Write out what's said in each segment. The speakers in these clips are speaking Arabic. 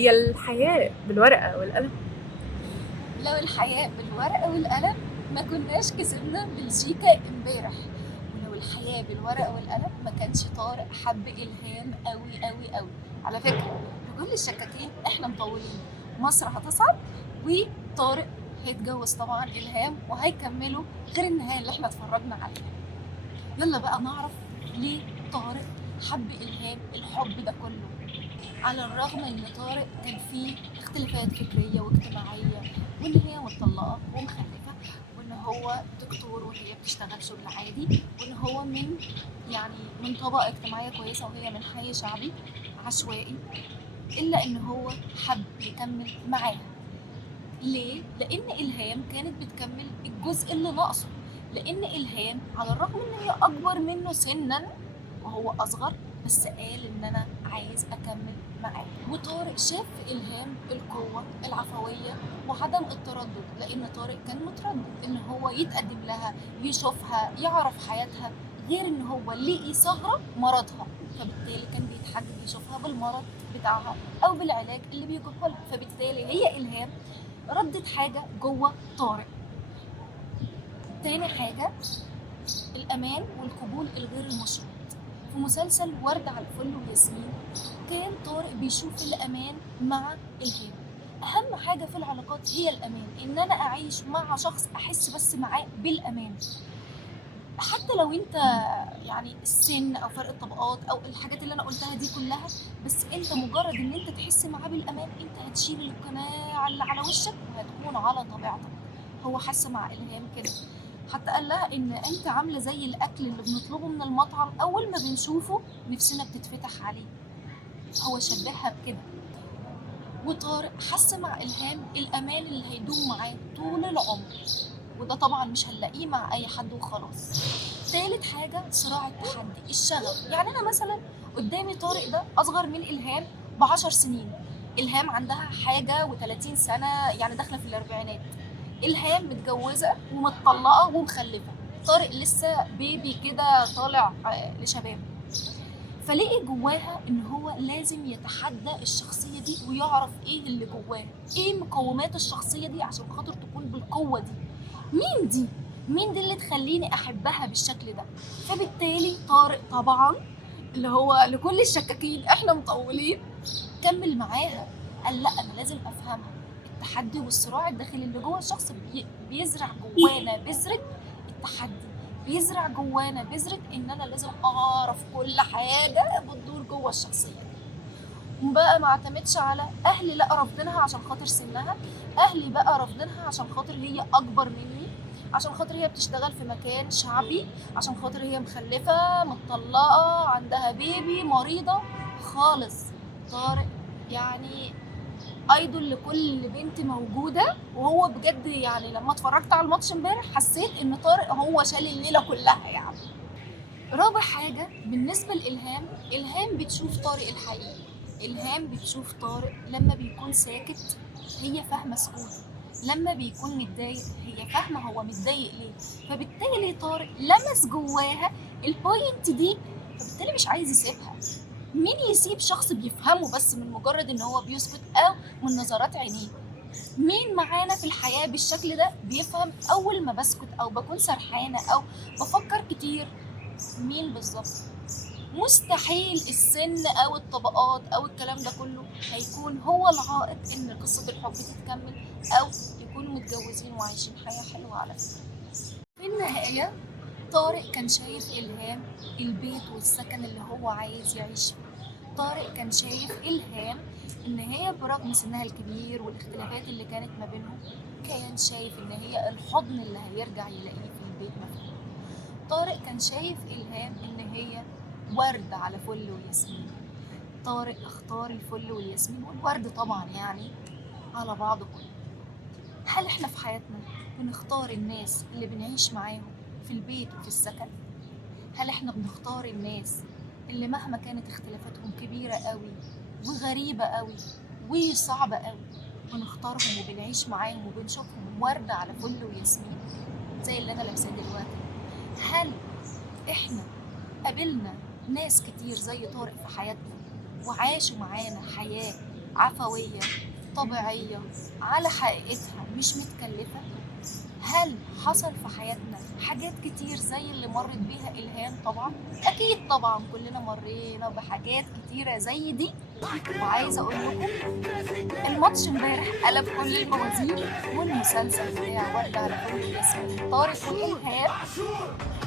هي الحياة بالورقة والقلم؟ لو الحياة بالورقة والقلم ما كناش كسبنا بلجيكا امبارح. ولو الحياة بالورقة والقلم ما كانش طارق حب إلهام قوي قوي قوي. على فكرة، لكل الشكاكين احنا مطولين. مصر هتصعد وطارق هيتجوز طبعا إلهام وهيكملوا غير النهاية اللي احنا اتفرجنا عليها. يلا بقى نعرف ليه طارق حب إلهام الحب ده كله، على الرغم ان طارق كان فيه اختلافات فكريه واجتماعيه، وان هي مطلقه ومخلفه، وان هو دكتور وهي بتشتغل شغل عادي، وان هو من طبقه اجتماعيه كويسه وهي من حي شعبي عشوائي. الا ان هو حب يكمل معاها. ليه؟ لان الهام كانت بتكمل الجزء اللي ناقصه. لان الهام على الرغم ان هي اكبر منه سنا وهو اصغر، بس قال ان انا عايز اكمل معاه. وطارق شاف في الهام القوه العفويه وعدم التردد، لان طارق كان متردد ان هو يتقدم لها، يشوفها، يعرف حياتها، غير ان هو لقي ثغره مرضها، فبالتالي كان بيتحجج يشوفها بالمرض بتاعها او بالعلاج اللي بيجيبه لها. فبالتالي هي الهام ردت حاجه جوه طارق. تاني حاجه، الامان والقبول الغير المشروط. في مسلسل ورد على الفل وياسمين كان طارق بيشوف الأمان مع إلهام. أهم حاجة في العلاقات هي الأمان، إن أنا أعيش مع شخص أحس بس معاه بالأمان. حتى لو أنت السن أو فرق الطبقات أو الحاجات اللي أنا قلتها دي كلها، بس أنت مجرد إن أنت تحس معاه بالأمان أنت هتشيل القناع اللي على وشك وهتكون على طبيعتك. هو حس مع إلهام كده، حتى قال لها ان انت عامله زي الاكل اللي بنطلبه من المطعم، اول ما بنشوفه نفسنا بتتفتح عليه. هو شبهها بكده. وطارق حس مع الهام الامان اللي هيدوم معاه طول العمر، وده طبعا مش هنلاقيه مع اي حد وخلاص. تالت حاجه صراع التحدي الشغف. انا مثلا قدامي طارق ده اصغر من الهام ب10 سنين. الهام عندها حاجه و30 سنه، داخله في الاربعينات. الهام متجوزه ومتطلقه ومخلفه. طارق لسه بيبي كده طالع لشباب. فلقي جواها ان هو لازم يتحدى الشخصيه دي ويعرف ايه اللي جواها، ايه مقومات الشخصيه دي عشان خاطر تكون بالقوه دي. مين دي؟ مين دي اللي تخليني احبها بالشكل ده؟ فبالتالي طارق طبعا، اللي هو لكل الشكاكين احنا مطولين، كمل معاها. قال لا، انا لازم افهمها. التحدي والصراع الداخلي اللي جوه الشخص بيزرع جوانا بذرة التحدي، بيزرع جوانا بذرة ان انا لازم اعرف كل حاجة بتدور جوه الشخصية. بقى ما اعتمدش على اهلي لا رافضينها عشان خاطر سنها، اهلي بقى رافضينها عشان خاطر هي اكبر مني، عشان خاطر هي بتشتغل في مكان شعبي، عشان خاطر هي مخلفة مطلقة عندها بيبي مريضة خالص. طارق ايدول لكل بنت موجودة. وهو بجد لما اتفرجت على الماتش امبارح حسيت ان طارق هو شال الليلة كلها. رابع حاجة بالنسبة لإلهام، إلهام بتشوف طارق الحقيقي. إلهام بتشوف طارق لما بيكون ساكت هي فاهمة سكوته، لما بيكون متضايق هي فاهمة هو متضايق ليه. فبالتالي طارق لمس جواها البوينت دي، فبالتالي مش عايز يسيبها. مين يسيب شخص بيفهمه بس من مجرد ان هو بيسكت او من نظرات عينيه؟ مين معانا في الحياة بالشكل ده بيفهم اول ما بسكت او بكون سرحانة او بفكر كتير؟ مين بالظبط؟ مستحيل السن او الطبقات او الكلام ده كله هيكون هو العائق ان قصة الحب تتكمل او يكونوا متجوزين وعايشين حياة حلوة. على فكرة في النهاية طارق كان شايف إلهام البيت والسكن اللي هو عايز يعيش فيه. طارق كان شايف إلهام إن هي برغم سنها الكبير والاختلافات اللي كانت ما بينهم كان شايف إن هي الحضن اللي هيرجع يلاقيه في البيت مفتوح. طارق كان شايف إلهام إن هي ورد على فل وياسمين. طارق اختار الفل والياسمين والورد طبعا على بعض كله. هل احنا في حياتنا بنختار الناس اللي بنعيش معاهم في البيت وفي السكن؟ هل احنا بنختار الناس اللي مهما كانت اختلافاتهم كبيرة قوي وغريبة قوي وصعبة قوي بنختارهم وبنعيش معاهم وبنشوفهم وردة على فل وياسمين زي اللي انا لابساه دلوقتي؟ هل احنا قابلنا ناس كتير زي طارق في حياتنا وعاشوا معانا حياة عفوية طبيعية على حقيقتها مش متكلفة؟ هل حصل في حياتنا حاجات كتير زي اللي مرت بيها إلهام؟ طبعا أكيد طبعا كلنا مرينا بحاجات كتيرة زي دي. وعايزة أقول لكم الماتش امبارح قلب كل الموازين، والمسلسل بتاع ورد على كل ياسمين طارق والإلهام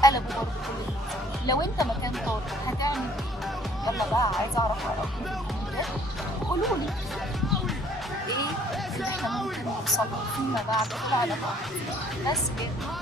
قلبوا برضه كل الموازين. لو أنت مكان طارق هتعمل إيه؟ يلا بقى عايزة أعرف رأيكم في الكومنتات. قولوا لي إيه اللي إحنا ممكن نوصل له فيما بعد في العلاقات. بس كده.